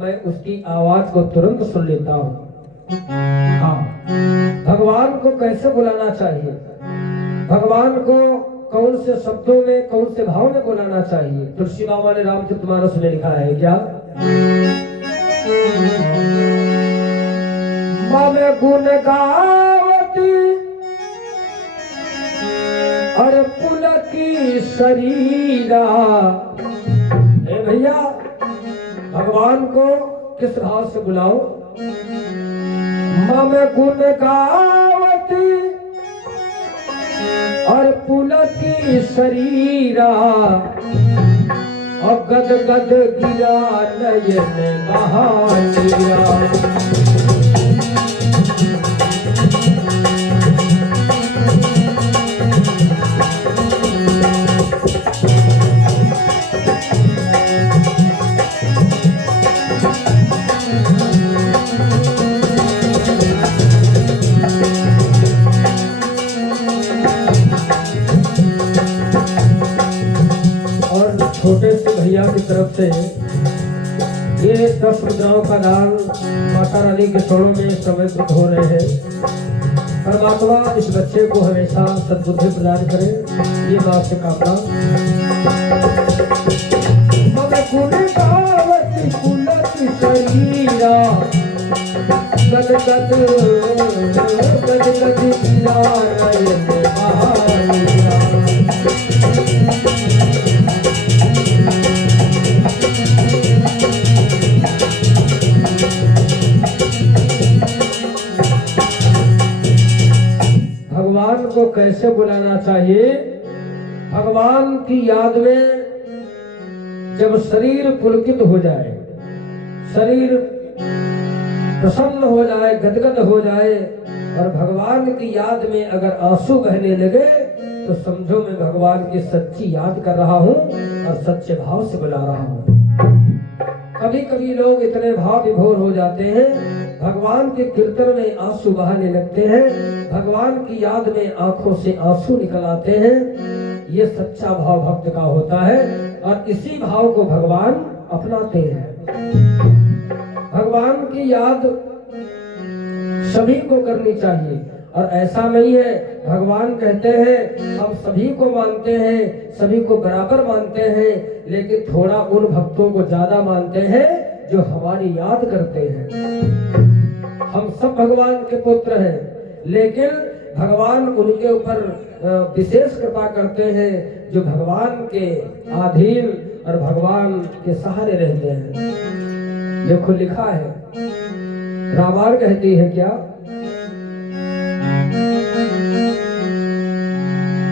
मैं उसकी आवाज को तुरंत सुन लेता हूँ। हाँ, भगवान को कैसे बुलाना चाहिए, भगवान को कौन से शब्दों में, कौन से भाव में बुलाना चाहिए। तुलसी बाबा ने रामचरितमानस में लिखा है क्या, मम गुण गावती और पुलकी शरीरा। ए भैया, भगवान को किस भाव से बुलाओ, मम गुण गावती और पुलकी शरीरा और गद गद गिरा नयन बहानिया। छोटे से भैया की तरफ से ये 10 मुद्राओं का दान माता रानी के चरणों में समर्पित हो रहे हैं। परमात्मा इस बच्चे को हमेशा सद्बुद्धि प्रदान करे, ये बात से कामना। भगवान को कैसे बुलाना चाहिए, भगवान की याद में जब शरीर पुलकित हो जाए, शरीर प्रसन्न हो जाए, गदगद हो जाए और भगवान की याद में अगर आंसू बहने लगे तो समझो मैं भगवान की सच्ची याद कर रहा हूँ और सच्चे भाव से बुला रहा हूँ। कभी कभी लोग इतने भाव विभोर हो जाते हैं, भगवान के कीर्तन में आंसू बहाने लगते हैं, भगवान की याद में आंखों से आंसू निकल आते हैं। ये सच्चा भाव भक्त का होता है और इसी भाव को भगवान अपनाते हैं। भगवान की याद सभी को करनी चाहिए और ऐसा नहीं है, भगवान कहते हैं हम सभी को मानते हैं, सभी को बराबर मानते हैं, लेकिन थोड़ा उन भक्तों को ज्यादा मानते हैं जो हमारी याद करते हैं। हम सब भगवान के पुत्र हैं, लेकिन भगवान उनके ऊपर विशेष कृपा करते हैं जो भगवान के अधीन और भगवान के सहारे रहते हैं। देखो लिखा है, रामायण कहती है क्या,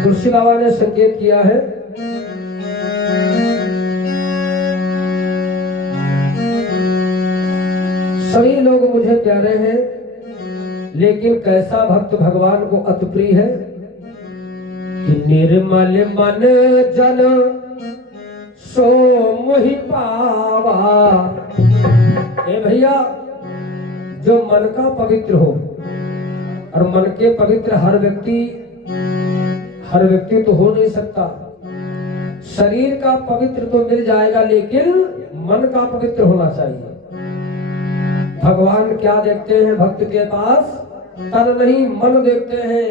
तुलसी बाबा ने संकेत किया है, सभी लोग मुझे प्यारे हैं, लेकिन कैसा भक्त भगवान को अति प्रिय है कि निर्मल मन जन सो मोहि पावा। ए भैया, जो मन का पवित्र हो, और मन के पवित्र हर व्यक्ति तो हो नहीं सकता। शरीर का पवित्र तो मिल जाएगा, लेकिन मन का पवित्र होना चाहिए। भगवान क्या देखते हैं भक्त के पास, तन नहीं मन देखते हैं।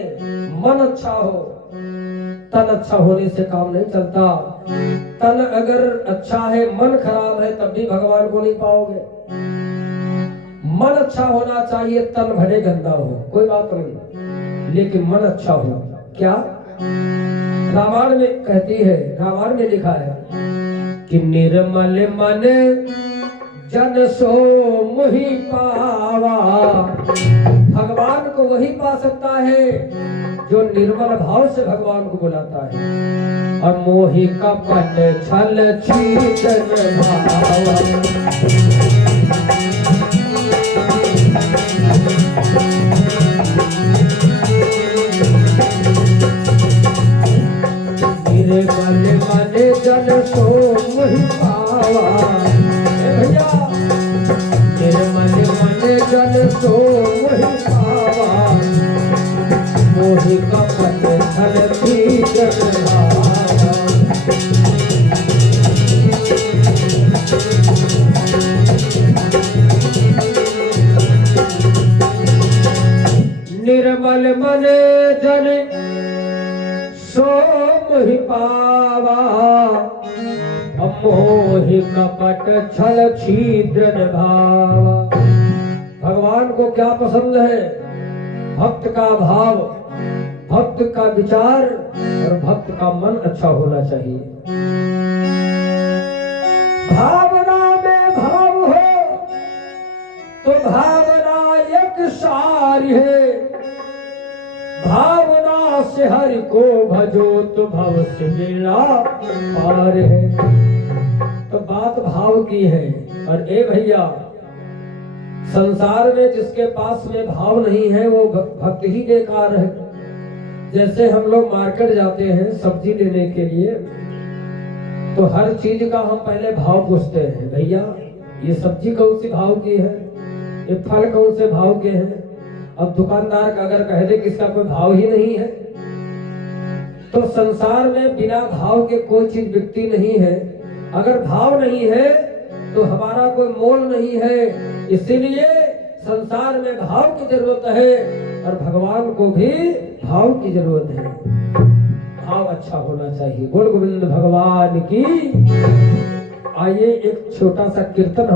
मन अच्छा हो, तन अच्छा होने से काम नहीं चलता। तन अगर अच्छा है, मन खराब है, तब भी भगवान को नहीं पाओगे। मन अच्छा होना चाहिए, तन भले गंदा हो कोई बात नहीं, लेकिन मन अच्छा हो। क्या रामायण में कहती है, रामायण में लिखा है कि निर्मल मन जन सो मोहि पावा। भगवान को वही पा सकता है जो निर्मल भाव से भगवान को बुलाता है। और मोहि कपट छल छीटन भावा, निर्मल मन जन सो मोहि पावा। भैया, निर्मल मन जन सो मोहि पावा, मोहि कपट छल छीटन भावा। निर्मल मने जन सो मोहि पावा, मोहि कपट छल छिद्र भावा। भगवान को क्या पसंद है? भक्त का भाव, भक्त का विचार और भक्त का मन अच्छा होना चाहिए। भावना में भाव हो तो भावना एक सारी है, भावना से हरि को भजो तो भव से बेड़ा पार है। तो बात भाव की है। और ए भैया, संसार में जिसके पास में भाव नहीं है वो भक्त ही बेकार है। जैसे हम लोग मार्केट जाते हैं सब्जी लेने के लिए, तो हर चीज का हम पहले भाव पूछते हैं। भैया ये सब्जी कौन सी भाव की है, ये फल कौन से भाव के हैं। अब दुकानदार का अगर कह दे कि इसका कोई भाव ही नहीं है, तो संसार में बिना भाव के कोई चीज बिकती नहीं है। अगर भाव नहीं है तो हमारा कोई मोल नहीं है। इसीलिए संसार में भाव की जरूरत है और भगवान को भी भाव की जरूरत है। भाव अच्छा होना चाहिए। बोल गोविंद भगवान की। आइए एक छोटा सा कीर्तन